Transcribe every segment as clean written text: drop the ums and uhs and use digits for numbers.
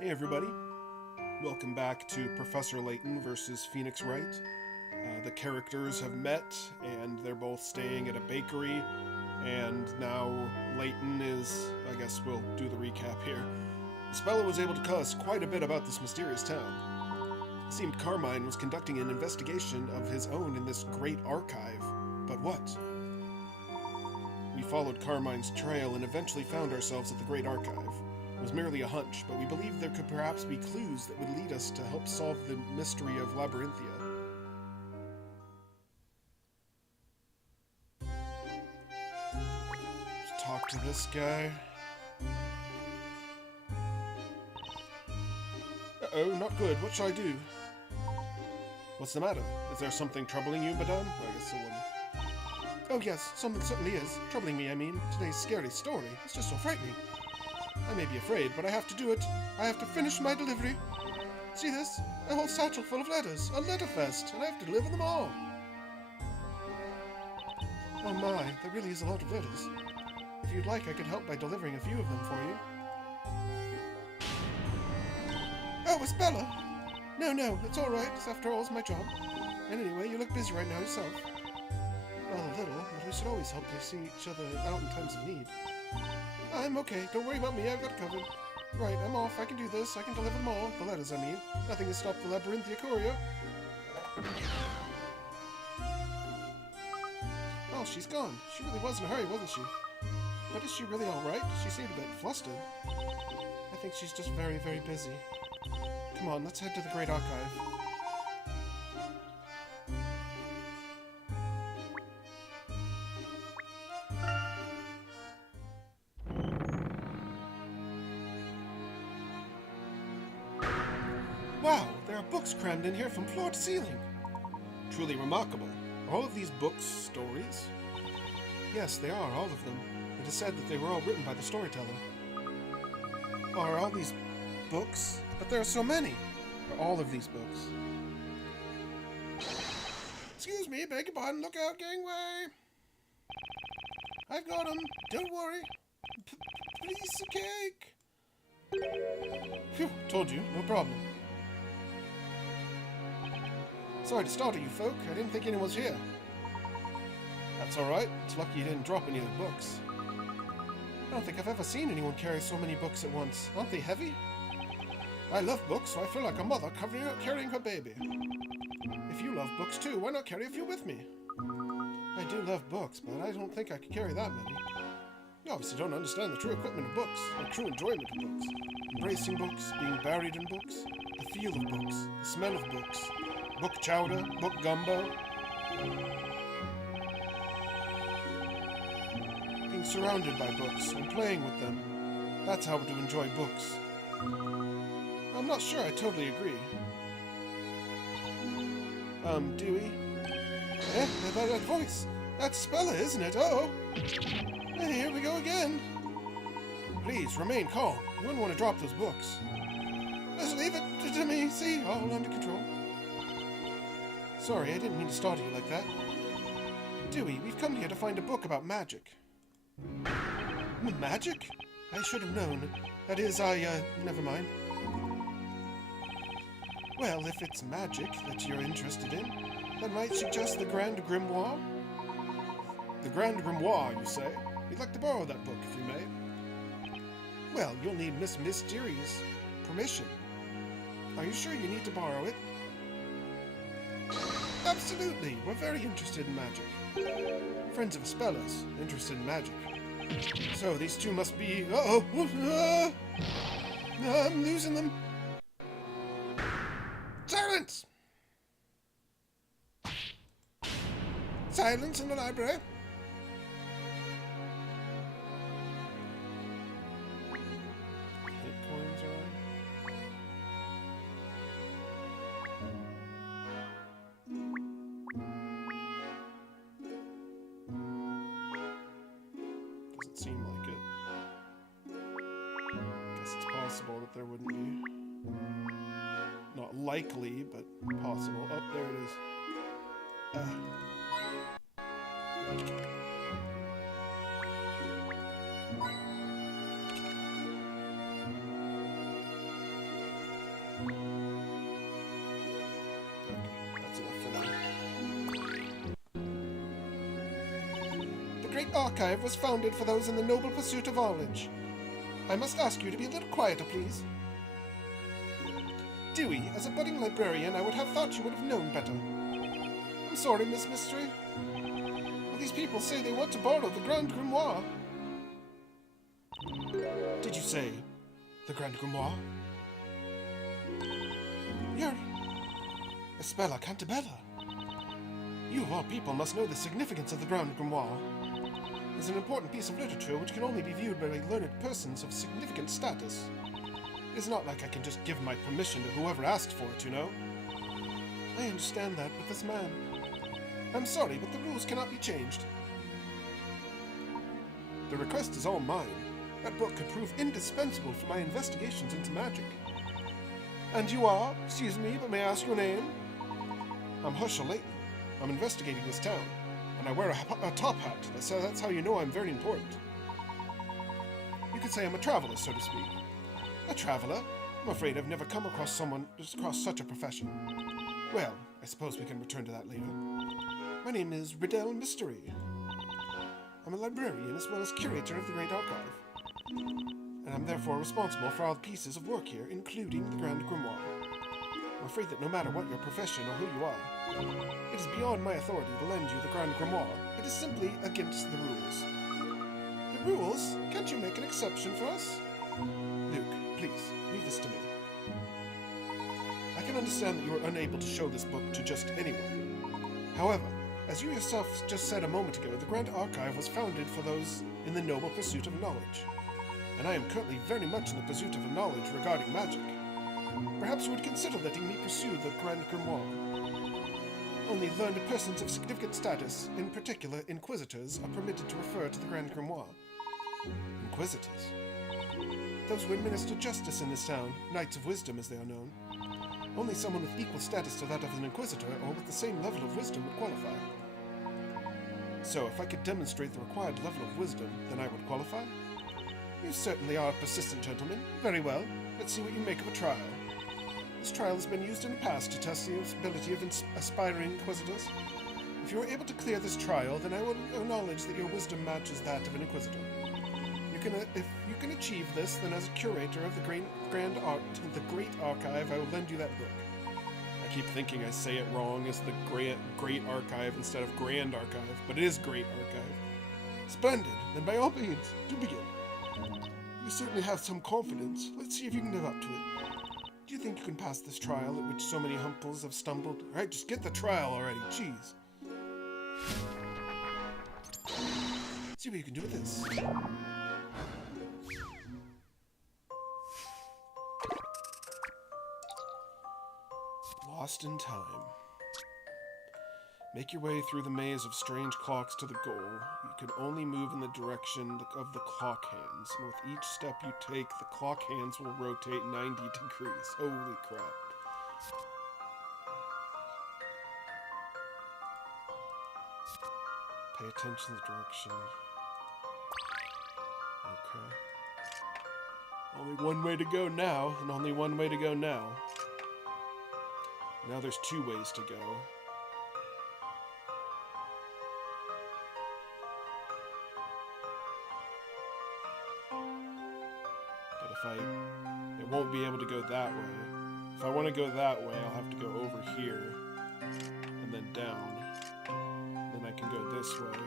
Hey everybody, welcome back to Professor Layton versus Phoenix Wright. The characters have met and they're both staying at a bakery, and now Layton is, I guess we'll do the recap here. Spella was able to tell us quite a bit about this mysterious town. It seemed Carmine was conducting an investigation of his own in this great archive, but what? We followed Carmine's trail and eventually found ourselves at the Great Archive. It was merely a hunch, but we believed there could perhaps be clues that would lead us to help solve the mystery of Labyrinthia. Let's talk to this guy. Uh-oh, not good. What shall I do? What's the matter? Is there something troubling you, madame? I guess someone... Oh yes, something certainly is. Troubling me, I mean. Today's scary story. It's just so frightening. I may be afraid, but I have to do it. I have to finish my delivery. See this? A whole satchel full of letters. A letter fest, and I have to deliver them all. Oh my, there really is a lot of letters. If you'd like, I could help by delivering a few of them for you. Oh, it's Bella! No, it's alright. After all, it's my job. And anyway, you look busy right now yourself. Well, a little, but we should always hope to see each other out in times of need. I'm okay. Don't worry about me. I've got it covered. Right, I'm off. I can do this. I can deliver them all. The letters, I mean. Nothing to stop the Labyrinthia courier. Oh, she's gone. She really was in a hurry, wasn't she? But is she really alright? She seemed a bit flustered. I think she's just very, very busy. Come on, let's head to the Great Archive. Wow, there are books crammed in here from floor to ceiling. Truly remarkable. Are all of these books stories? Yes, they are, all of them. It is said that they were all written by the storyteller. Are all these books? But there are so many. Are all of these books? Excuse me, beg your pardon. Look out, gangway. I've got 'em. Don't worry. Piece of cake. Phew, told you. No problem. Sorry to startle you folk. I didn't think anyone was here. That's alright. It's lucky you didn't drop any of the books. I don't think I've ever seen anyone carry so many books at once. Aren't they heavy? I love books, so I feel like a mother carrying her baby. If you love books too, why not carry a few with me? I do love books, but I don't think I could carry that many. You obviously don't understand the true equipment of books, the true enjoyment of books. Embracing books, being buried in books, the feel of books, the smell of books, book chowder, book gumbo. Being surrounded by books and playing with them. That's how to enjoy books. I'm not sure I totally agree. Dewey? Eh? That voice! That's Spella, isn't it? Oh! Here we go again! Please, remain calm. You wouldn't want to drop those books. Just leave it to me. See? All under control. Sorry, I didn't mean to startle you like that. Dewey, we've come here to find a book about magic. Magic? I should have known. That is, never mind. Well, if it's magic that you're interested in, that might suggest the Grand Grimoire. The Grand Grimoire, you say? We'd like to borrow that book, if you may. Well, you'll need Miss Mysterie's permission. Are you sure you need to borrow it? Absolutely! We're very interested in magic. Friends of Spella's, interested in magic. So, these two must be... Uh-oh! I'm losing them. Silence! Silence in the library. Hit coins around. Doesn't seem like it. Guess it's possible that there wouldn't be. Not likely, but possible. Oh, there it is. great archive was founded for those in the noble pursuit of knowledge. I must ask you to be a little quieter, please. Dewey, as a budding librarian, I would have thought you would have known better. I'm sorry, Miss Mystery. But these people say they want to borrow the Grand Grimoire. Did you say the Grand Grimoire? You're Espella Cantabella. You of all people must know the significance of the Grand Grimoire. It is an important piece of literature which can only be viewed by learned persons of significant status. It is not like I can just give my permission to whoever asked for it, you know. I understand that, but this man... I'm sorry, but the rules cannot be changed. The request is all mine. That book could prove indispensable for my investigations into magic. And you are? Excuse me, but may I ask your name? I'm Layton. I'm investigating this town, and I wear a top hat, so that's how you know I'm very important. You could say I'm a traveler, so to speak. A traveler? I'm afraid I've never come across such a profession. Well, I suppose we can return to that later. My name is Riddell Mystery. I'm a librarian as well as curator of the Great Archive, and I'm therefore responsible for all the pieces of work here, including the Grand Grimoire. I'm afraid that no matter what your profession or who you are, it is beyond my authority to lend you the Grand Grimoire. It is simply against the rules. The rules? Can't you make an exception for us? Luke, please, leave this to me. I can understand that you are unable to show this book to just anyone. However, as you yourself just said a moment ago, the Grand Archive was founded for those in the noble pursuit of knowledge. And I am currently very much in the pursuit of knowledge regarding magic. Perhaps you would consider letting me pursue the Grand Grimoire. Only learned persons of significant status, in particular inquisitors, are permitted to refer to the Grand Grimoire. Inquisitors? Those who administer justice in this town, Knights of Wisdom as they are known. Only someone with equal status to that of an inquisitor or with the same level of wisdom would qualify. So if I could demonstrate the required level of wisdom, then I would qualify? You certainly are a persistent gentleman. Very well. Let's see what you make of a trial. This trial has been used in the past to test the ability of aspiring inquisitors. If you are able to clear this trial, then I will acknowledge that your wisdom matches that of an inquisitor. If you can achieve this, then as a curator of the Great Archive, I will lend you that book. I keep thinking I say it wrong as the Great Archive instead of Grand Archive, but it is Great Archive. Splendid. Then by all means, do begin. You certainly have some confidence. Let's see if you can live up to it. Do you think you can pass this trial at which so many humples have stumbled? Alright, just get the trial already, jeez. See what you can do with this. Lost in time. Make your way through the maze of strange clocks to the goal. You can only move in the direction of the clock hands, and with each step you take, the clock hands will rotate 90 degrees. Holy crap. Pay attention to the direction. Okay. Only one way to go now, and only one way to go now. Now there's two ways to go. It won't be able to go that way. If I want to go that way, I'll have to go over here, and then down. Then I can go this way.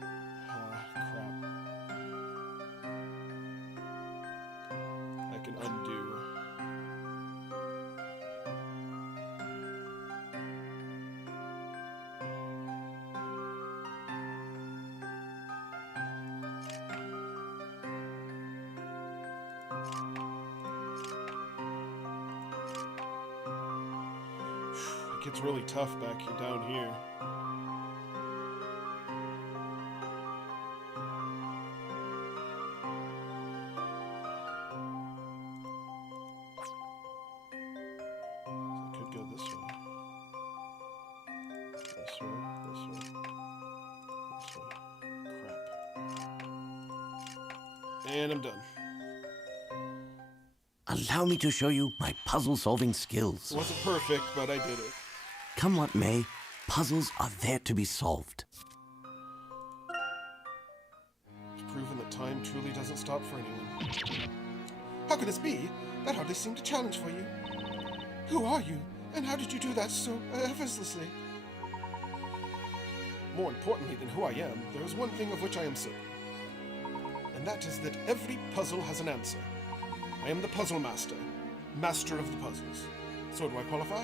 Crap. I can undo. It gets really tough back down here. So I could go this way. This way, this way, this way. Crap. And I'm done. Allow me to show you my puzzle-solving skills. It wasn't perfect, but I did it. Come what may, puzzles are there to be solved. stop for anyone. How can this be? That hardly seemed a challenge for you. Who are you, and how did you do that so effortlessly? More importantly than who I am, there is one thing of which I am certain. And that is that every puzzle has an answer. I am the Puzzle Master, master of the puzzles. So do I qualify?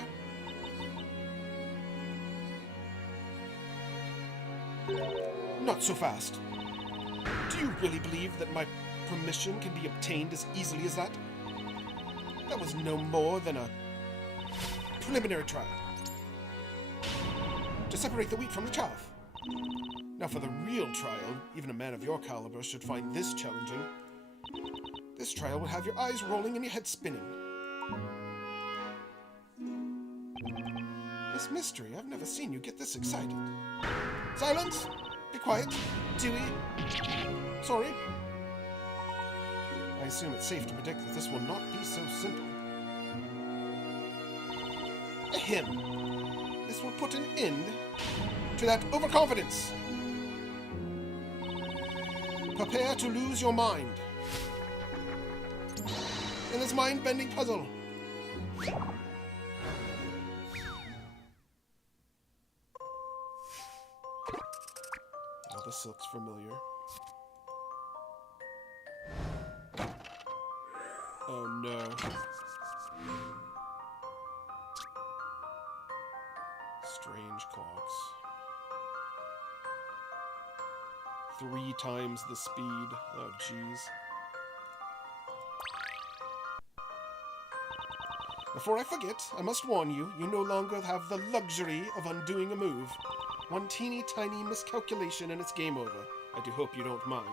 Not so fast. Do you really believe that my permission can be obtained as easily as that? That was no more than a preliminary trial. To separate the wheat from the chaff. Now for the real trial, even a man of your caliber should find this challenging. This trial will have your eyes rolling and your head spinning. Miss Mystery, I've never seen you get this excited. Silence! Be quiet. Dewey. Sorry. I assume it's safe to predict that this will not be so simple. Ahem. This will put an end to that overconfidence. Prepare to lose your mind in this mind-bending puzzle. Oh, this looks familiar. Oh no. Strange clocks. 3 times the speed. Oh jeez. Before I forget, I must warn you, you no longer have the luxury of undoing a move. One teeny tiny miscalculation and it's game over. I do hope you don't mind.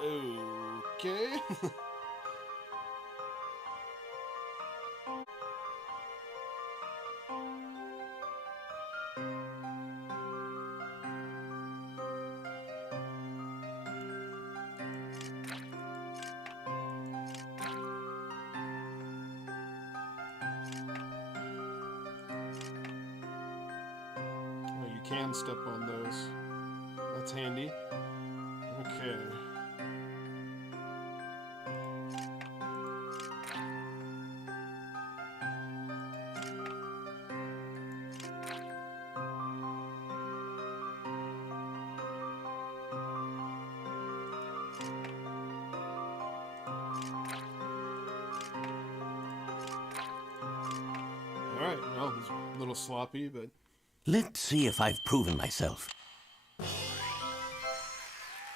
Okay. Can step on those. That's handy. Okay. Alright, well, it's a little sloppy, but Let's see if I've proven myself.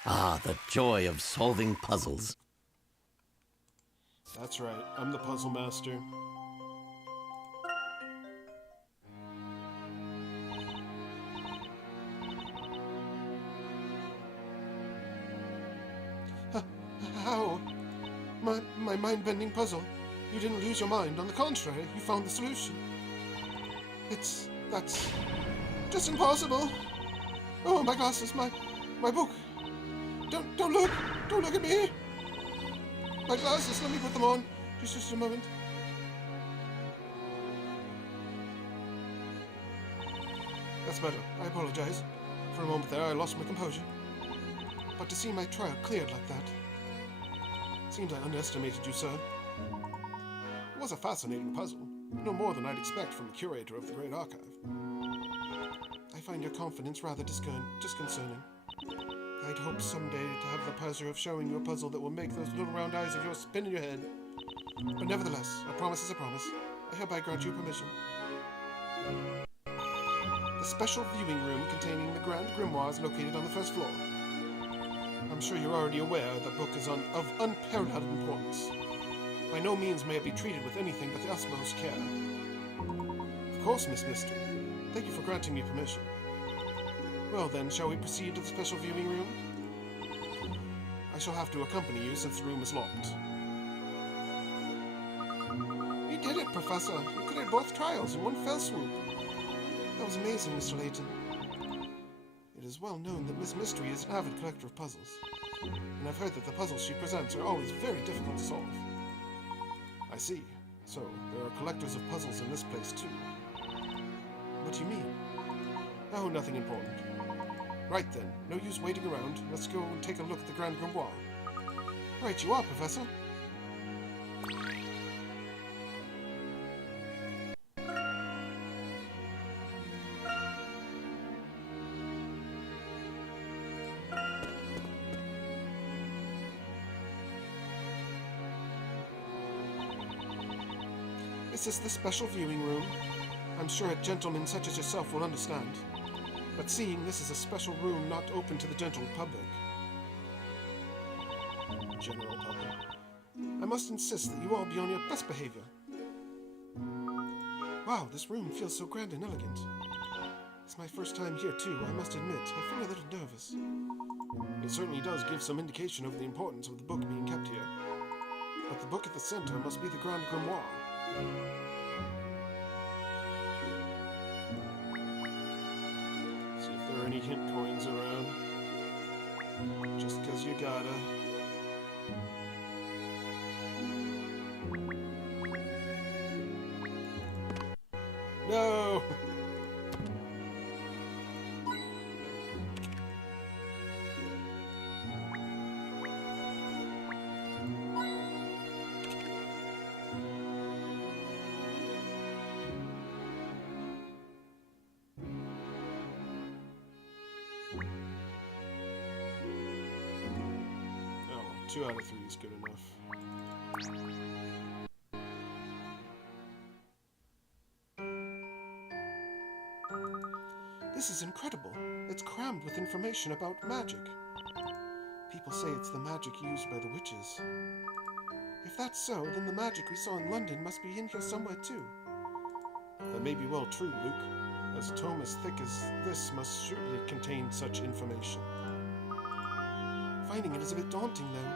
Ah, the joy of solving puzzles. that's right. I'm the puzzle master. How? My mind-bending puzzle. You didn't lose your mind. On the contrary, you found the solution. That's just impossible. Oh, my glasses, my book. Don't look at me. My glasses, let me put them on. Just a moment. That's better. I apologize. For a moment there, I lost my composure. But to see my trial cleared like that, seems I underestimated you, sir. It was a fascinating puzzle. No more than I'd expect from the curator of the Great Archive. I find your confidence rather disconcerting. I'd hoped someday to have the pleasure of showing you a puzzle that will make those little round eyes of yours spin in your head. But nevertheless, a promise is a promise. I hereby grant you permission. The special viewing room containing the Grand Grimoire is located on the first floor. I'm sure you're already aware the book is of unparalleled importance. By no means may it be treated with anything but the utmost care. Of course, Miss Mystery. Thank you for granting me permission. Well then, shall we proceed to the special viewing room? I shall have to accompany you since the room is locked. You did it, Professor. You cleared both trials in one fell swoop. That was amazing, Mr. Layton. It is well known that Miss Mystery is an avid collector of puzzles, and I've heard that the puzzles she presents are always very difficult to solve. I see. So, there are collectors of puzzles in this place, too. What do you mean? Oh, nothing important. Right then, no use waiting around. Let's go and take a look at the Grand Grimoire. Right you are, Professor. Is this the special viewing room? I'm sure a gentleman such as yourself will understand. But seeing this is a special room not open to the general public. General public. I must insist that you all be on your best behavior. Wow, this room feels so grand and elegant. It's my first time here too, I must admit. I feel a little nervous. It certainly does give some indication of the importance of the book being kept here. But the book at the center must be the Grand Grimoire. See if there are any hint coins around. Just 'cause you gotta. No! Oh, 2 out of 3 is good enough. This is incredible. It's crammed with information about magic. People say it's the magic used by the witches. If that's so, then the magic we saw in London must be in here somewhere too. That may be well true, Luke, as a tome as thick as this must surely contain such information. Finding it is a bit daunting, though.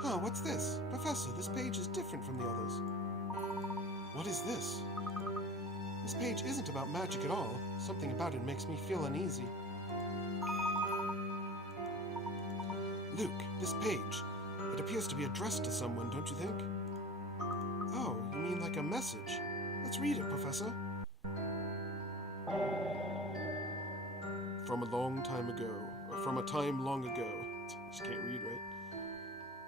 Huh, what's this? Professor, this page is different from the others. What is this? This page isn't about magic at all. Something about it makes me feel uneasy. Luke, this page. It appears to be addressed to someone, don't you think? Oh, you mean like a message? Let's read it, Professor. From a long time ago, or from a time long ago. I just can't read, right?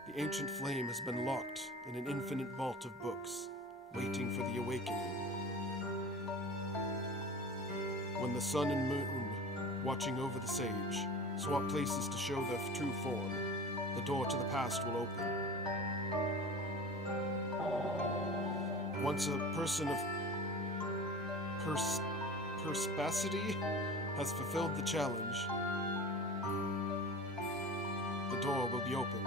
The ancient flame has been locked in an infinite vault of books, waiting for the awakening. When the sun and moon, watching over the sage, swap places to show their true form, the door to the past will open. Once a person of perspicacity has fulfilled the challenge, the door will be open.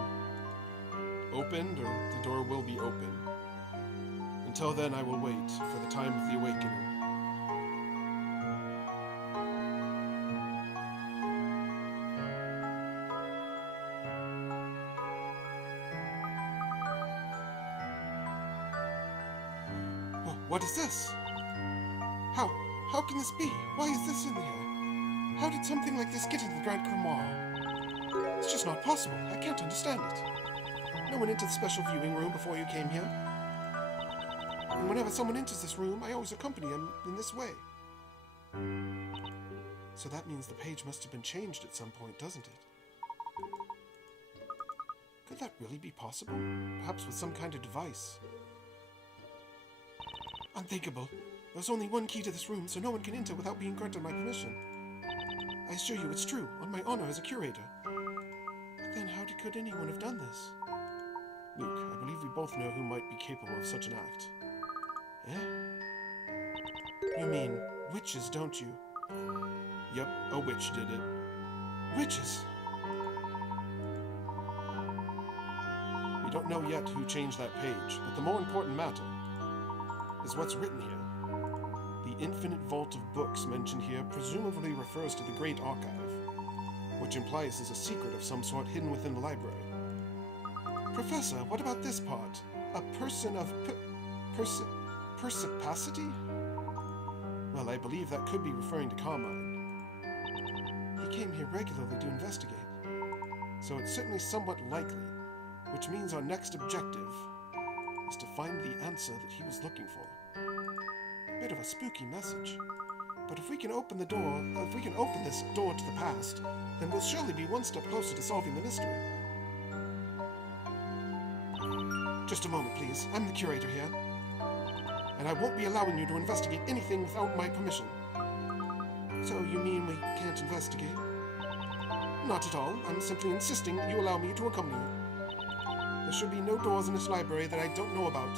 Opened, or the door will be open. Until then, I will wait for the time of the awakening. What is this? How can this be? Why is this in here? How did something like this get into the Grand Grimoire? It's just not possible. I can't understand it. No one entered the special viewing room before you came here. And whenever someone enters this room, I always accompany them in this way. So that means the page must have been changed at some point, doesn't it? Could that really be possible? Perhaps with some kind of device. Unthinkable. There's only one key to this room, so no one can enter without being granted my permission. I assure you it's true, on my honor as a curator. But then how could anyone have done this? Luke, I believe we both know who might be capable of such an act. Eh? You mean witches, don't you? Yep, a witch did it. Witches! We don't know yet who changed that page, but the more important matter is what's written here. The infinite vault of books mentioned here presumably refers to the Great Archive, which implies there's a secret of some sort hidden within the library. Professor, what about this part? A person of perspicacity? Well, I believe that could be referring to Carmine. He came here regularly to investigate, so it's certainly somewhat likely, which means our next objective is to find the answer that he was looking for. A bit of a spooky message. But if we can open this door to the past, then we'll surely be one step closer to solving the mystery. Just a moment, please. I'm the curator here, and I won't be allowing you to investigate anything without my permission. So you mean we can't investigate? Not at all. I'm simply insisting you allow me to accompany you. There should be no doors in this library that I don't know about.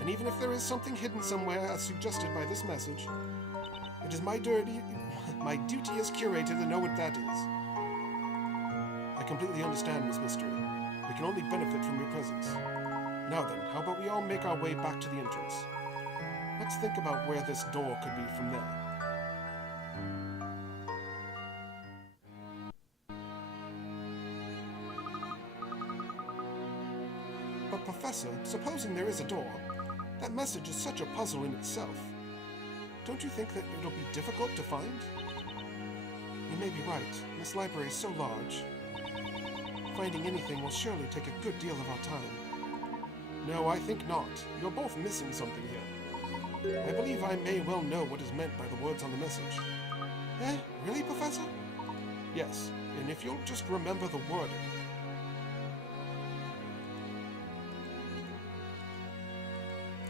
And even if there is something hidden somewhere as suggested by this message, it is my duty as curator to know what that is. I completely understand, Miss Mystery. We can only benefit from your presence. Now then, how about we all make our way back to the entrance? Let's think about where this door could be from there. But Professor, supposing there is a door, that message is such a puzzle in itself. Don't you think that it'll be difficult to find? You may be right. This library is so large. Finding anything will surely take a good deal of our time. No, I think not. You're both missing something here. I believe I may well know what is meant by the words on the message. Eh? Really, Professor? Yes, and if you'll just remember the wording.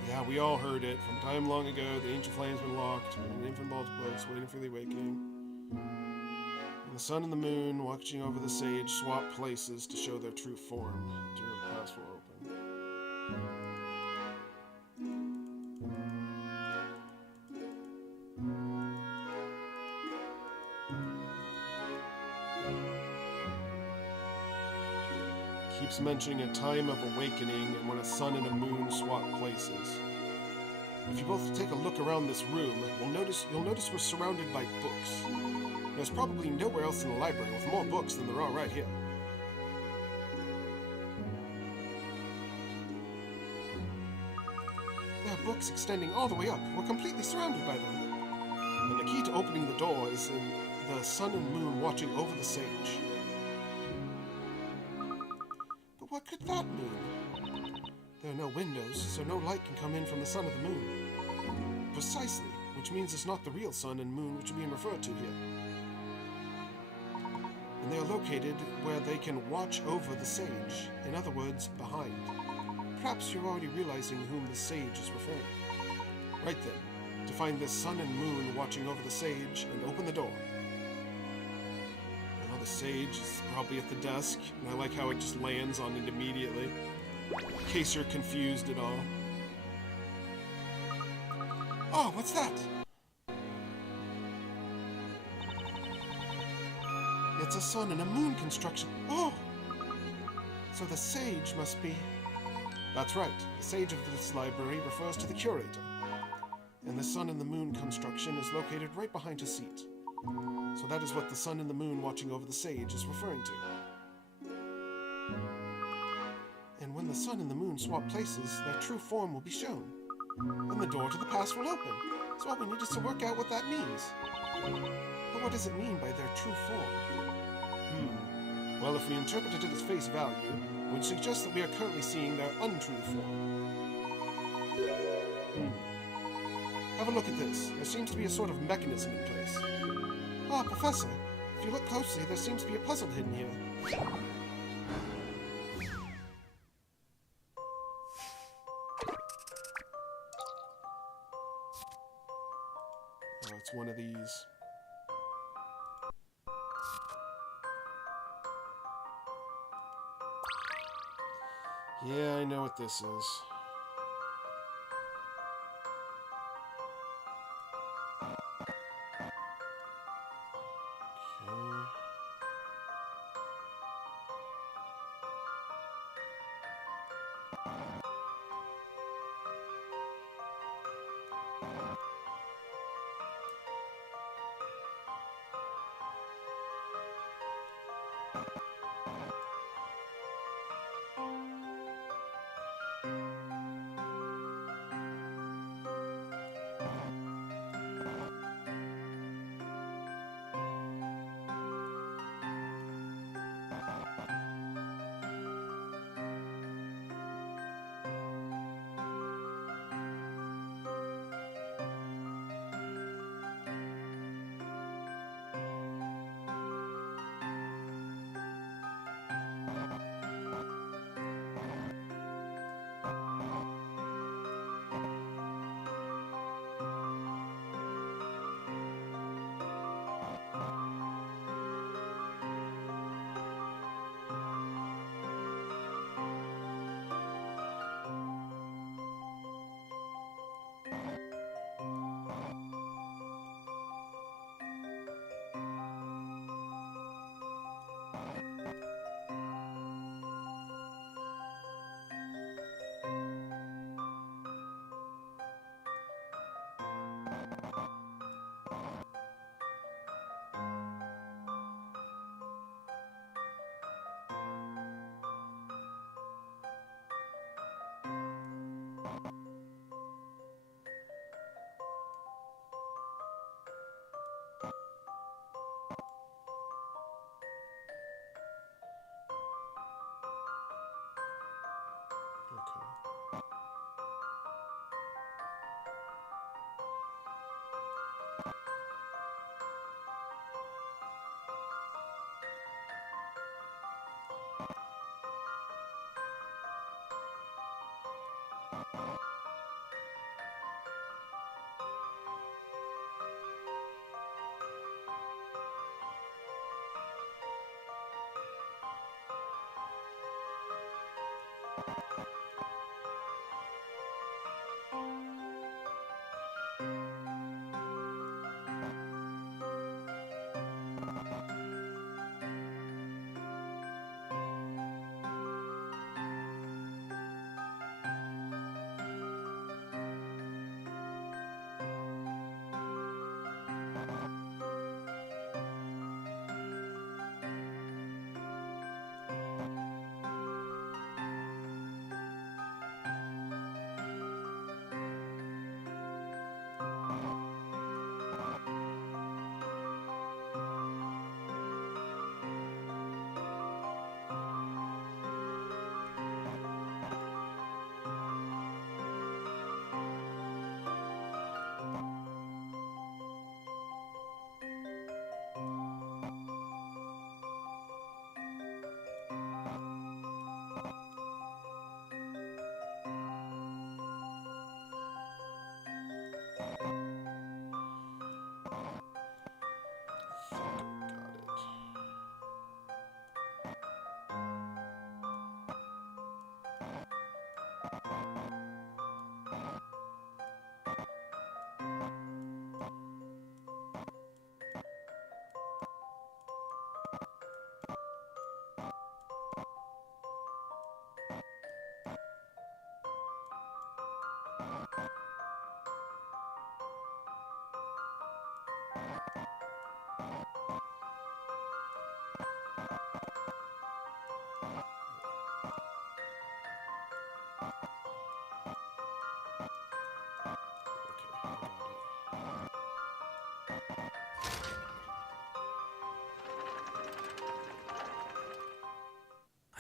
Yeah, we all heard it. From time long ago, the ancient flame's been locked, and infant ball's books waiting for the awakening. And the sun and the moon, watching over the sage, swap places to show their true form. Door of the past will open. Keeps mentioning a time of awakening and when a sun and a moon swap places. If you both take a look around this room, you'll notice we're surrounded by books. There's probably nowhere else in the library with more books than there are right here. There are books extending all the way up. We're completely surrounded by them. And the key to opening the door is in the sun and moon watching over the sage. But what could that mean? There are no windows, so no light can come in from the sun or the moon. Precisely, which means it's not the real sun and moon which are being referred to here. And they are located where they can watch over the sage, in other words, behind. Perhaps you're already realizing whom the sage is referring. Right then, to find this sun and moon watching over the sage and open the door. Now the sage is probably at the desk, and I like how it just lands on it immediately. In case you're confused at all. Oh, what's that? It's a sun and a moon construction. Oh! So the sage must be... That's right. The sage of this library refers to the curator. And the sun and the moon construction is located right behind his seat. So that is what the sun and the moon watching over the sage is referring to. And when the sun and the moon swap places, their true form will be shown. And the door to the past will open. So all we need is to work out what that means. But what does it mean by their true form? Well, if we interpret it as face value, it would suggest that we are currently seeing their untrue form. Have a look at this. There seems to be a sort of mechanism in place. Ah, Professor, if you look closely, there seems to be a puzzle hidden here. Oh, it's one of these. Yeah, I know what this is. Okay.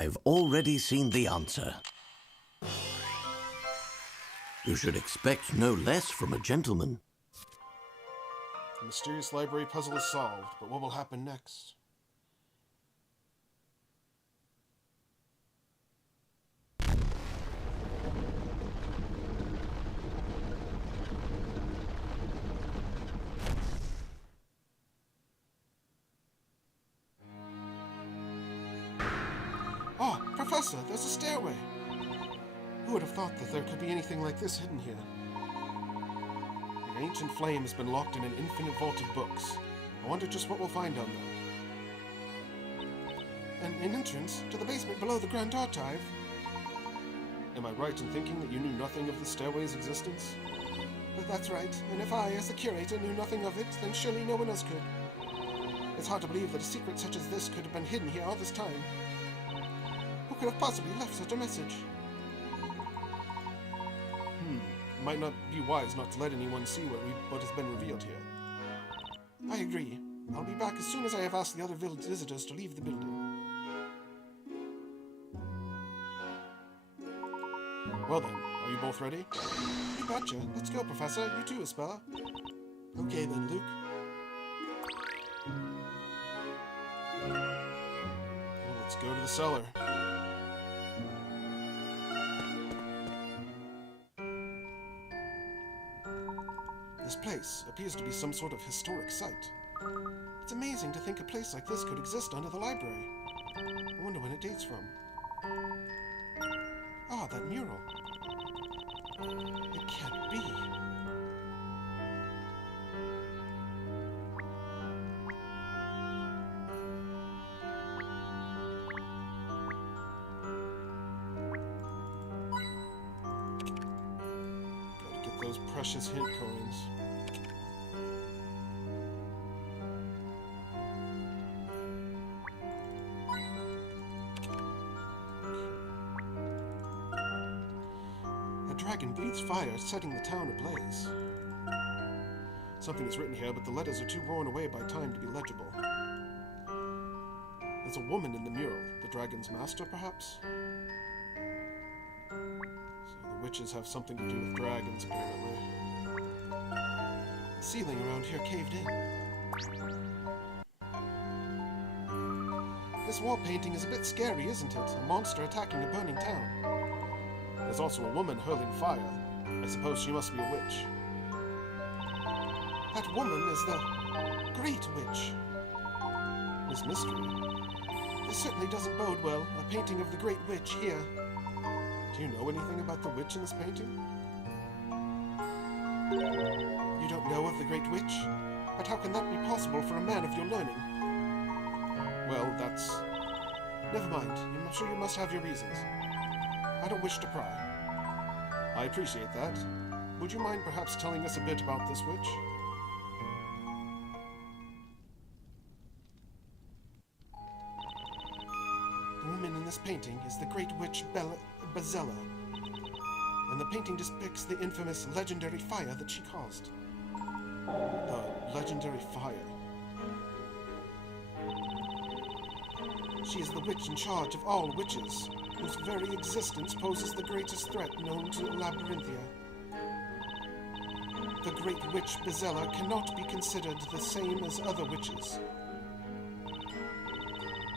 I've already seen the answer. You should expect no less from a gentleman. The mysterious library puzzle is solved, but what will happen next? Oh, Professor, there's a stairway. Who would have thought that there could be anything like this hidden here? The ancient flame has been locked in an infinite vault of books. I wonder just what we'll find down there. An entrance to the basement below the Grand Archive? Am I right in thinking that you knew nothing of the stairway's existence? But that's right, and if I, as the curator, knew nothing of it, then surely no one else could. It's hard to believe that a secret such as this could have been hidden here all this time. Who could have possibly left such a message? It might not be wise not to let anyone see what has been revealed here. I agree. I'll be back as soon as I have asked the other visitors to leave the building. Well then, are you both ready? You betcha. Let's go, Professor. You too, Isabella. Okay then, Luke. Well, let's go to the cellar. This place appears to be some sort of historic site. It's amazing to think a place like this could exist under the library. I wonder when it dates from. Ah, that mural. It can't be. Gotta get those precious hint coins. Dragon breathes fire, setting the town ablaze. Something is written here, but the letters are too worn away by time to be legible. There's a woman in the mural. The dragon's master, perhaps? So the witches have something to do with dragons, apparently. The ceiling around here caved in. This wall painting is a bit scary, isn't it? A monster attacking a burning town. There's also a woman hurling fire. I suppose she must be a witch. That woman is the Great Witch. This mystery. This certainly doesn't bode well, a painting of the Great Witch here. Do you know anything about the witch in this painting? You don't know of the Great Witch? But how can that be possible for a man of your learning? Well, that's... Never mind. I'm sure you must have your reasons. I don't wish to pry. I appreciate that. Would you mind perhaps telling us a bit about this witch? The woman in this painting is the Great Witch Bezella, and the painting depicts the infamous legendary fire that she caused. The legendary fire. She is the witch in charge of all witches, whose very existence poses the greatest threat known to Labyrinthia. The Great Witch Bezella cannot be considered the same as other witches.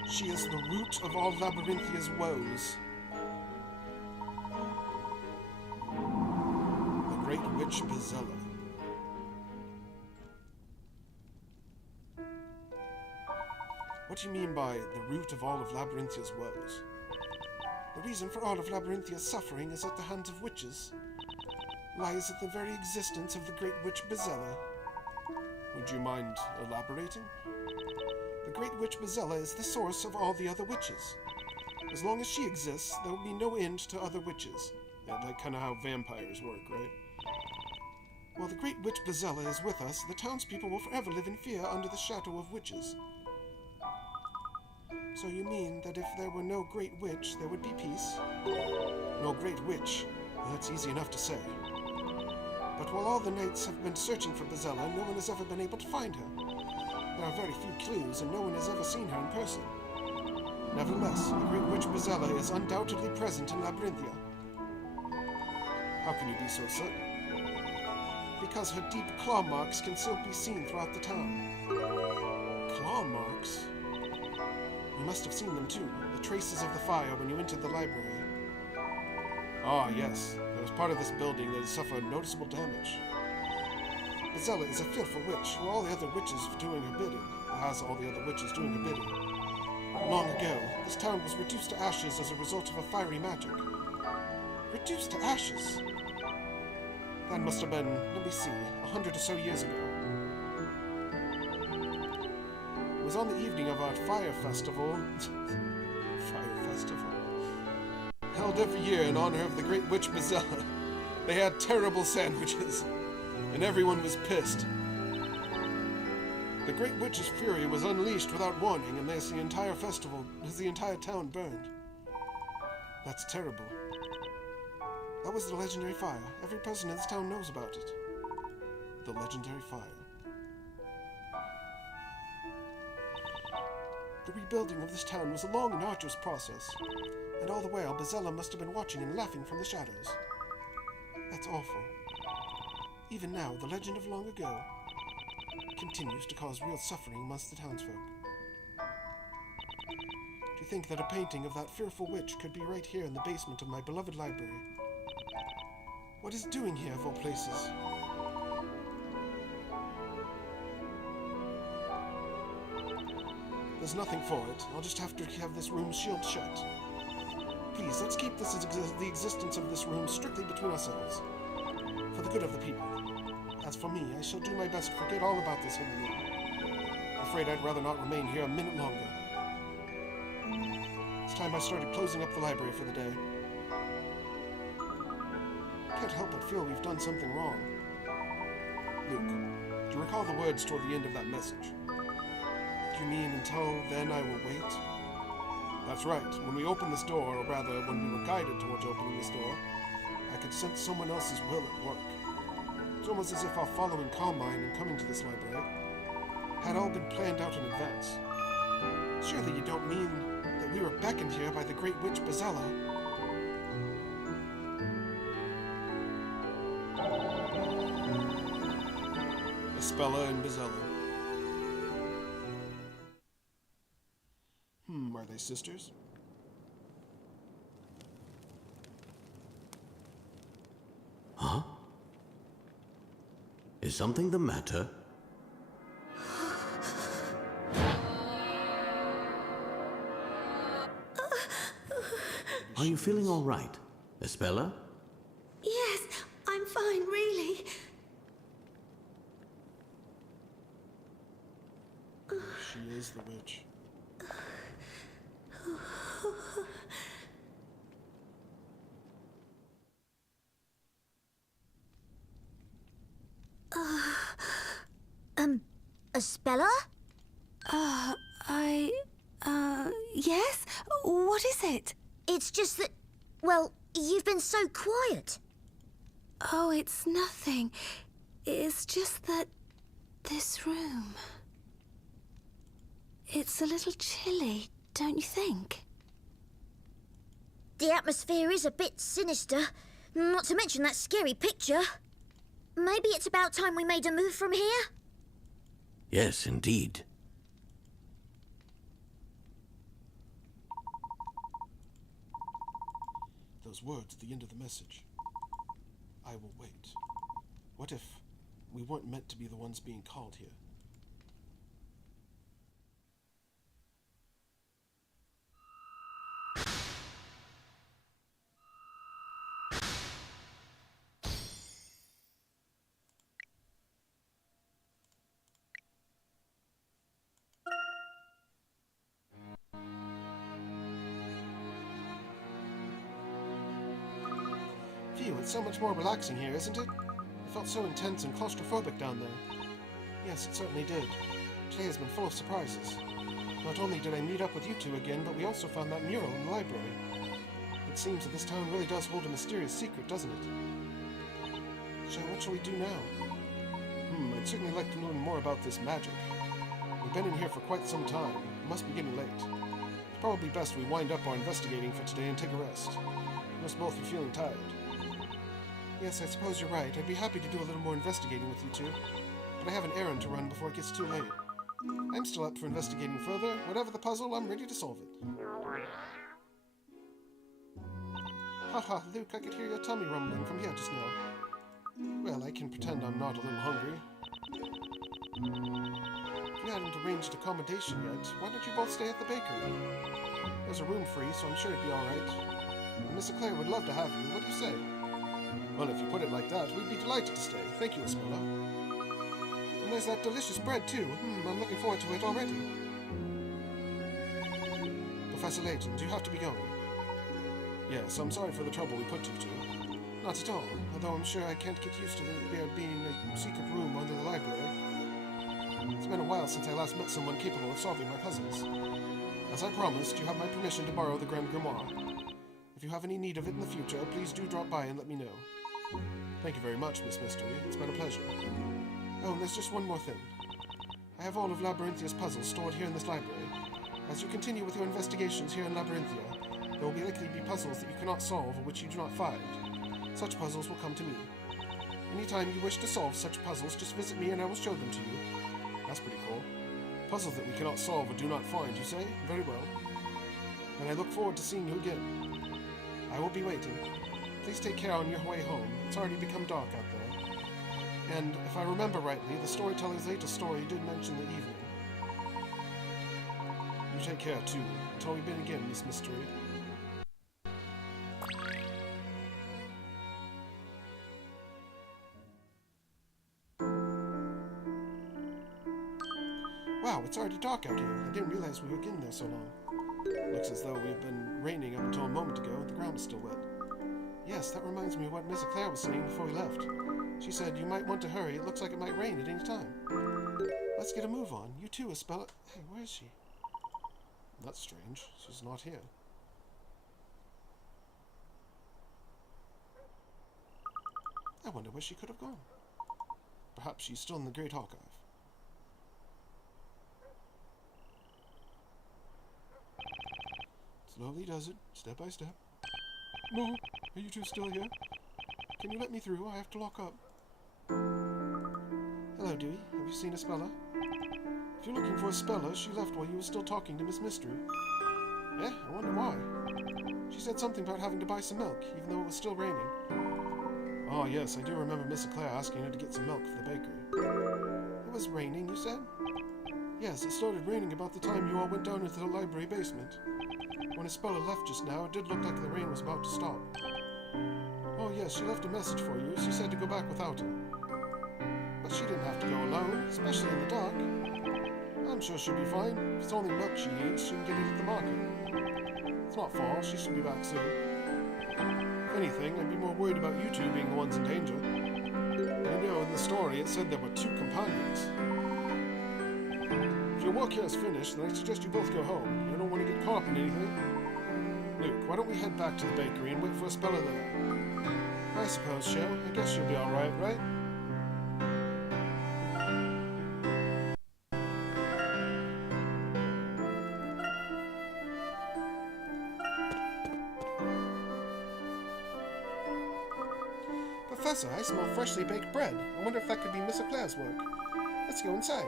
She is the root of all Labyrinthia's woes. The Great Witch Bezella. What do you mean by the root of all of Labyrinthia's woes? The reason for all of Labyrinthia's suffering is at the hands of witches. Lies at the very existence of the Great Witch Bezella. Would you mind elaborating? The Great Witch Bezella is the source of all the other witches. As long as she exists, there will be no end to other witches. Yeah, like kind of how vampires work, right? While the Great Witch Bezella is with us, the townspeople will forever live in fear under the shadow of witches. So you mean that if there were no Great Witch, there would be peace? No Great Witch? Well, that's easy enough to say. But while all the knights have been searching for Bezella, no one has ever been able to find her. There are very few clues, and no one has ever seen her in person. Nevertheless, the great witch Bezella is undoubtedly present in Labyrinthia. How can you be so certain? Because her deep claw marks can still be seen throughout the town. Claw marks? You must have seen them too, the traces of the fire when you entered the library. Ah, yes, there was part of this building that had suffered noticeable damage. Bezella is a fearful witch who all the other witches doing her bidding, or has all the other witches doing her bidding. Long ago, this town was reduced to ashes as a result of a fiery magic. Reduced to ashes? That must have been, let me see, 100 or so years ago. It was on the evening of our fire festival. Fire festival? Held every year in honor of the great witch Bezella. They had terrible sandwiches, and everyone was pissed. The great witch's fury was unleashed without warning, and the entire town burned. That's terrible. That was the legendary fire. Every person in this town knows about it. The legendary fire. The rebuilding of this town was a long and arduous process, and all the while Bezella must have been watching and laughing from the shadows. That's awful. Even now, the legend of long ago continues to cause real suffering amongst the townsfolk. To think that a painting of that fearful witch could be right here in the basement of my beloved library. What is it doing here, of all places? There's nothing for it. I'll just have to have this room shielded shut. Please, let's keep the existence of this room strictly between ourselves, for the good of the people. As for me, I shall do my best to forget all about this hidden room. I'm afraid I'd rather not remain here a minute longer. It's time I started closing up the library for the day. I can't help but feel we've done something wrong. Luke, do you recall the words toward the end of that message? Do you mean until then I will wait? That's right. When we opened this door, or rather, when we were guided towards opening this door, I could sense someone else's will at work. It's almost as if our following Carmine and coming to this library had all been planned out in advance. Surely you don't mean that we were beckoned here by the great witch Bezella? Espella and Bezella. Are they sisters? Huh? Is something the matter? Are you feeling all right, Espella? Yes, I'm fine, really. She is the witch. Espella? Yes? What is it? It's just that, well, you've been so quiet. Oh, it's nothing. It's just that this room... It's a little chilly, don't you think? The atmosphere is a bit sinister, not to mention that scary picture. Maybe it's about time we made a move from here? Yes, indeed. Those words at the end of the message. I will wait. What if we weren't meant to be the ones being called here? Phew, it's so much more relaxing here, isn't it? It felt so intense and claustrophobic down there. Yes, it certainly did. Today has been full of surprises. Not only did I meet up with you two again, but we also found that mural in the library. It seems that this town really does hold a mysterious secret, doesn't it? So what shall we do now? I'd certainly like to learn more about this magic. We've been in here for quite some time. It must be getting late. It's Probably best we wind up our investigating for today and take a rest. You must both be feeling tired. Yes, I suppose you're right. I'd be happy to do a little more investigating with you two, but I have an errand to run before it gets too late. I'm still up for investigating further. Whatever the puzzle, I'm ready to solve it. Haha, Luke, I could hear your tummy rumbling from here just now. Well, I can pretend I'm not a little hungry. If you hadn't arranged accommodation yet, why don't you both stay at the bakery? There's a room free, so I'm sure it'd be alright. And Miss Claire would love to have you. What do you say? Well, if you put it like that, we'd be delighted to stay. Thank you, Isabella. And there's that delicious bread, too. I'm looking forward to it already. Professor Layton, do you have to be going? Yes, I'm sorry for the trouble we put you to. Not at all, although I'm sure I can't get used to there being a secret room under the library. It's been a while since I last met someone capable of solving my puzzles. As I promised, you have my permission to borrow the Grand Grimoire. If you have any need of it in the future, please do drop by and let me know. Thank you very much, Miss Mystery. It's been a pleasure. Oh, and there's just one more thing. I have all of Labyrinthia's puzzles stored here in this library. As you continue with your investigations here in Labyrinthia, there will be likely be puzzles that you cannot solve or which you do not find. Such puzzles will come to me. Anytime you wish to solve such puzzles, just visit me and I will show them to you. That's pretty cool. Puzzles that we cannot solve or do not find, you say? Very well. And I look forward to seeing you again. I will be waiting. Please take care on your way home. It's already become dark out there. And if I remember rightly, the storyteller's latest story did mention the evening. You take care, too. Until we meet again, Miss Mystery. Wow, it's already dark out here. I didn't realize we were getting there so long. Looks as though we've been raining up until a moment ago, and the ground is still wet. Yes, that reminds me of what Miss Claire was saying before we left. She said you might want to hurry. It looks like it might rain at any time. Let's get a move on. You too, Isabella. Hey, where is she? That's strange. She's not here. I wonder where she could have gone. Perhaps she's still in the Great Archive. Slowly does it, step by step. No, are you two still here? Can you let me through? I have to lock up. Hello, Dewey. Have you seen Isabella? If you're looking for Isabella, she left while you were still talking to Miss Mystery. Eh? I wonder why. She said something about having to buy some milk, even though it was still raining. Oh, yes, I do remember Miss Claire asking her to get some milk for the bakery. It was raining, you said? Yes, it started raining about the time you all went down into the library basement. When Isabella left just now, it did look like the rain was about to stop. Oh yes, she left a message for you. She said to go back without her. But she didn't have to go alone, especially in the dark. I'm sure she'll be fine. If it's only milk she needs, she can get it at the market. It's not far. She should be back soon. If anything, I'd be more worried about you two being the ones in danger. You know, in the story, it said there were 2 companions. If your work here is finished, then I suggest you both go home. You don't want to get caught up in anything. Luke, why don't we head back to the bakery and wait for Isabella there? I suppose, Shell. I guess she'll be alright, right? Professor, I smell freshly baked bread. I wonder if that could be Miss Claire's work. Let's go inside.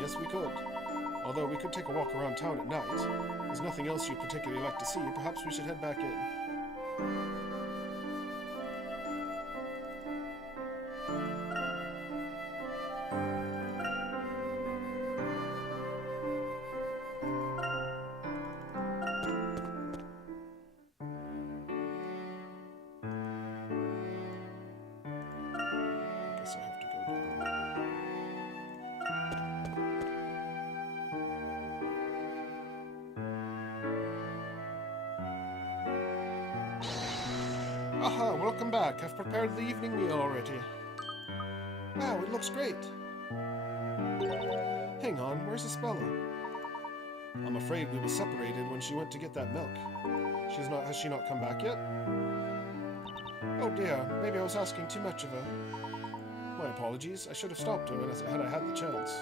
Yes, we could. Although we could take a walk around town at night. There's nothing else you'd particularly like to see. Perhaps we should head back in. I guess I have to go down. Aha, welcome back. I've prepared the evening meal already. Wow, it looks great. Hang on, where's Isabella? I'm afraid we were separated when she went to get that milk. Has she not come back yet? Oh dear, maybe I was asking too much of her. My apologies, I should have stopped her had I had the chance.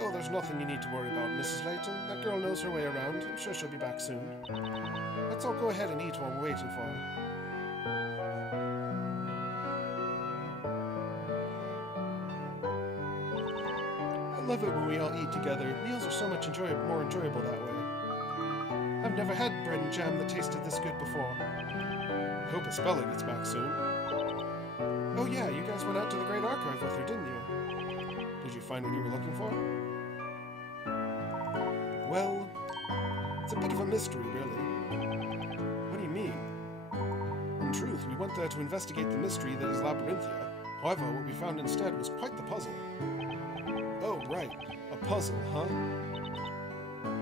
Oh, Well, there's nothing you need to worry about, Mrs. Layton. That girl knows her way around. I'm sure she'll be back soon. Let's all go ahead and eat while we're waiting for her. I love it when we all eat together. Meals are so much more enjoyable that way. I've never had bread and jam that tasted this good before. I hope Espella gets back soon. Oh yeah, you guys went out to the Great Archive with her, didn't you? Did you find what you were looking for? Well, it's a bit of a mystery, really. What do you mean? In truth, we went there to investigate the mystery that is Labyrinthia. However, what we found instead was quite the puzzle. Oh, right. A puzzle, huh?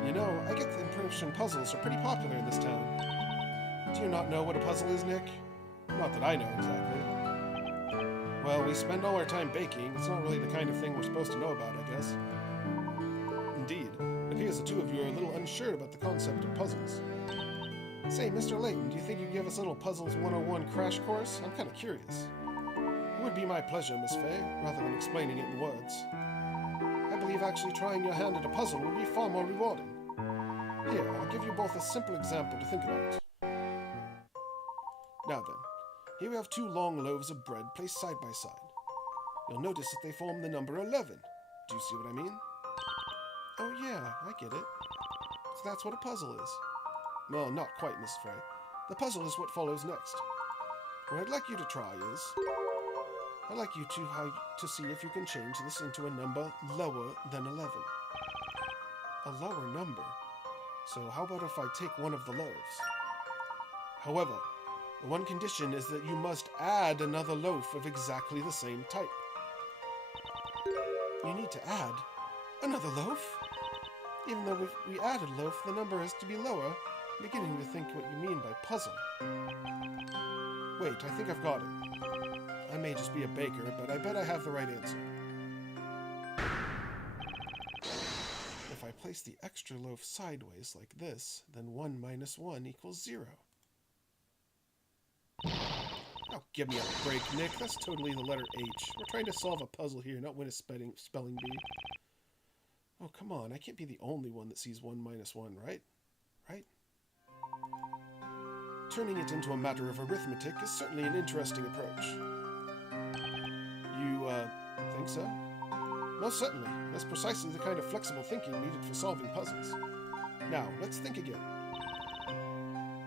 You know, I get the impression puzzles are pretty popular in this town. Do you not know what a puzzle is, Nick? Not that I know exactly. Well, we spend all our time baking. It's not really the kind of thing we're supposed to know about, I guess. Indeed. It appears the two of you are a little unsure about the concept of puzzles. Say, Mr. Layton, do you think you'd give us a little Puzzles 101 crash course? I'm kind of curious. It would be my pleasure, Miss Fay, rather than explaining it in words. I believe actually trying your hand at a puzzle would be far more rewarding. Here, I'll give you both a simple example to think about. Now then, here we have two long loaves of bread placed side by side. You'll notice that they form the number 11. Do you see what I mean? Oh yeah, I get it. So that's what a puzzle is. Well, not quite, Miss Fay. The puzzle is what follows next. What I'd like you to try is... I'd like you to see if you can change this into a number lower than 11. A lower number? So how about if I take one of the loaves? However, the one condition is that you must add another loaf of exactly the same type. You need to add another loaf? Even though if we add a loaf, the number has to be lower. I'm beginning to think what you mean by puzzle. Wait, I think I've got it. I may just be a baker, but I bet I have the right answer. If I place the extra loaf sideways like this, then 1 minus 1 equals 0. Oh, give me a break, Nick. That's totally the letter H. We're trying to solve a puzzle here, not win a spelling bee. Oh, come on. I can't be the only one that sees 1 minus 1, right? Right? Turning it into a matter of arithmetic is certainly an interesting approach. You, think so? Most certainly. That's precisely the kind of flexible thinking needed for solving puzzles. Now, let's think again.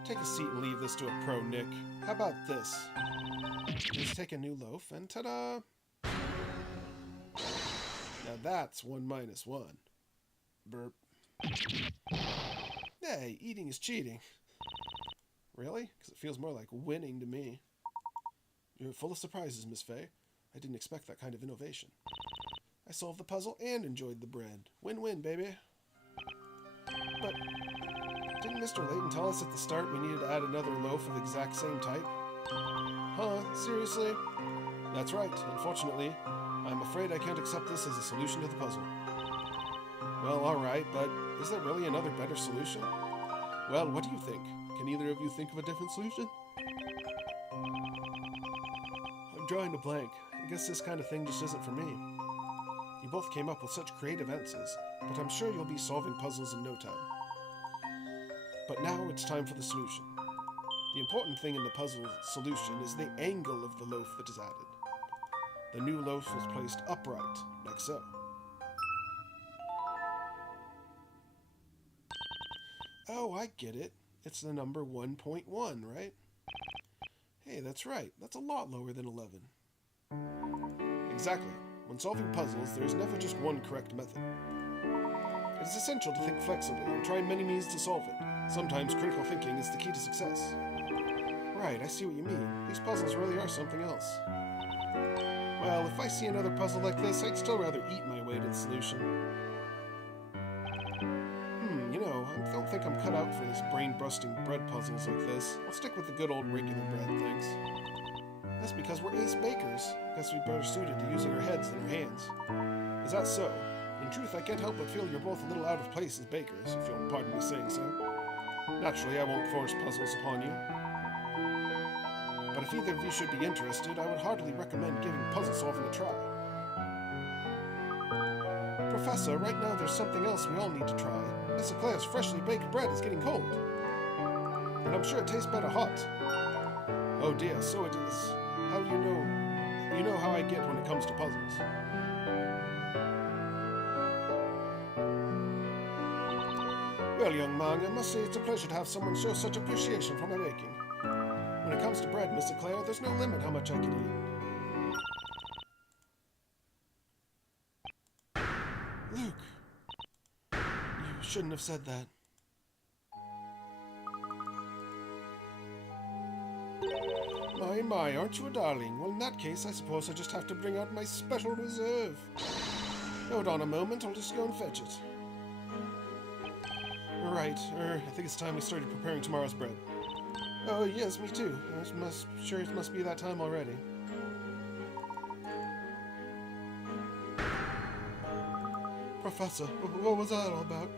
Take a seat and leave this to a pro, Nick. How about this? Let's take a new loaf and ta-da! Now that's 1 minus 1. Burp. Hey, eating is cheating. Really? Because it feels more like winning to me. You're full of surprises, Miss Fay. I didn't expect that kind of innovation. I solved the puzzle and enjoyed the bread. Win-win, baby. But didn't Mr. Layton tell us at the start we needed to add another loaf of exact same type? Huh? Seriously? That's right. Unfortunately, I'm afraid I can't accept this as a solution to the puzzle. Well, alright, but is there really another better solution? Well, what do you think? Can either of you think of a different solution? I'm drawing a blank. I guess this kind of thing just isn't for me. You both came up with such creative answers, but I'm sure you'll be solving puzzles in no time. But now it's time for the solution. The important thing in the puzzle solution is the angle of the loaf that is added. The new loaf was placed upright, like so. Oh, I get it. It's the number 1.1, right? Hey, that's right. That's a lot lower than 11. Exactly. When solving puzzles, there is never just one correct method. It is essential to think flexibly and try many means to solve it. Sometimes critical thinking is the key to success. Right, I see what you mean. These puzzles really are something else. Well, if I see another puzzle like this, I'd still rather eat my way to the solution. You know, I don't think I'm cut out for this brain-busting bread puzzles like this. I'll stick with the good old regular bread, thanks. That's because we're ace bakers. Guess we're better suited to using our heads than our hands. Is that so? In truth, I can't help but feel you're both a little out of place as bakers, if you'll pardon me saying so. Naturally, I won't force puzzles upon you. But if either of you should be interested, I would heartily recommend giving puzzle solving a try. Professor, right now there's something else we all need to try. Miss Eclair's freshly baked bread is getting cold. And I'm sure it tastes better hot. Oh dear, so it is. How do you know? You know how I get when it comes to puzzles. Well, young man, I must say it's a pleasure to have someone show such appreciation for my baking. When it comes to bread, Miss Eclair, there's no limit how much I can eat. Luke, you shouldn't have said that. My, aren't you a darling? Well, in that case, I suppose I just have to bring out my special reserve. Hold on a moment, I'll just go and fetch it. Right, I think it's time we started preparing tomorrow's bread. Oh, yes, me too. It must be that time already. Professor, what was that all about?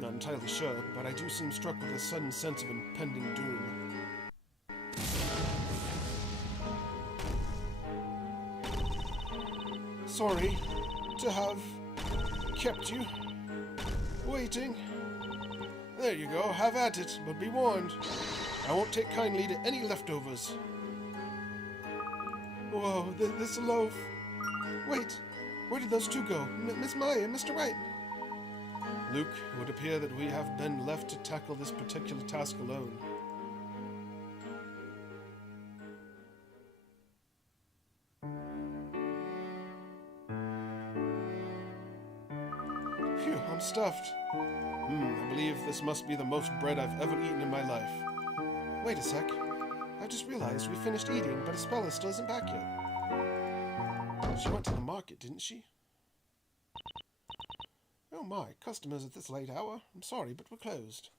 Not entirely sure, but I do seem struck with a sudden sense of impending doom. Sorry to have kept you waiting. There you go, have at it, but be warned. I won't take kindly to any leftovers. Whoa, this loaf. Wait, where did those two go? Miss Maya and Mr. Wright. Luke, it would appear that we have been left to tackle this particular task alone. Phew, I'm stuffed. I believe this must be the most bread I've ever eaten in my life. Wait a sec. I just realized we finished eating, but Espella still isn't back yet. She went to the market, didn't she? Oh my, customers at this late hour. I'm sorry, but we're closed.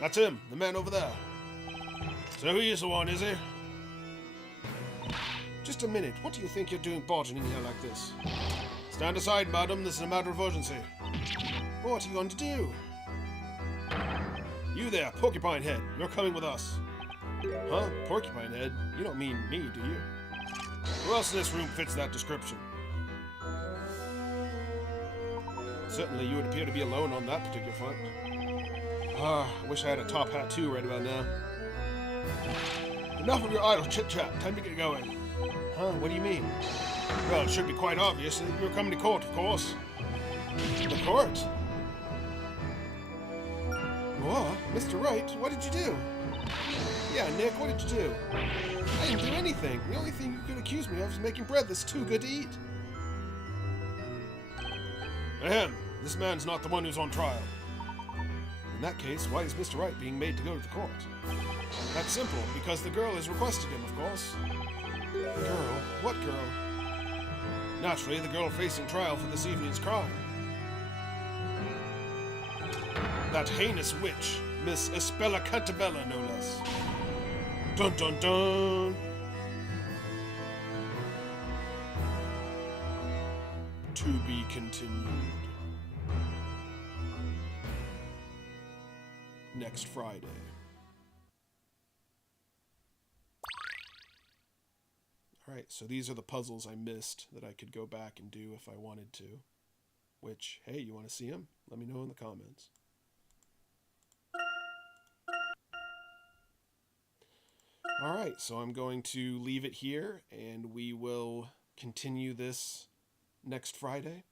That's him, the man over there. So he's the one, is he? Just a minute, what do you think you're doing barging in here like this? Stand aside, madam, this is a matter of urgency. What are you going to do? You there, Porcupine Head, you're coming with us. Huh? Porcupine Head? You don't mean me, do you? Who else in this room fits that description? Certainly you would appear to be alone on that particular front. I wish I had a top hat too right about now. Enough of your idle chit-chat, time to get going. Huh? What do you mean? Well, it should be quite obvious that you're coming to court, of course. The court? What? Mr. Wright, what did you do? Yeah, Nick, what did you do? I didn't do anything. The only thing you could accuse me of is making bread that's too good to eat. Ahem. This man's not the one who's on trial. In that case, why is Mr. Wright being made to go to the court? That's simple, because the girl has requested him, of course. Girl? What girl? Naturally, the girl facing trial for this evening's crime. That heinous witch, Miss Espella Cantabella, no less. Dun dun dun! To be continued. Next Friday. Alright, so these are the puzzles I missed that I could go back and do if I wanted to. Which, hey, you want to see them? Let me know in the comments. Alright, so I'm going to leave it here, and we will continue this next Friday.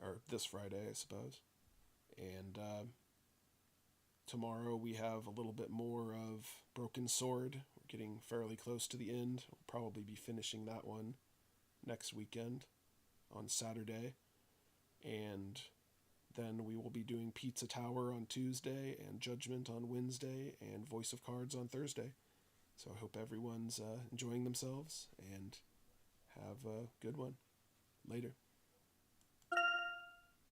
Or this Friday, I suppose. And tomorrow we have a little bit more of Broken Sword. We're getting fairly close to the end. We'll probably be finishing that one next weekend on Saturday. And then we will be doing Pizza Tower on Tuesday, and Judgment on Wednesday, and Voice of Cards on Thursday. So I hope everyone's enjoying themselves, and have a good one. Later.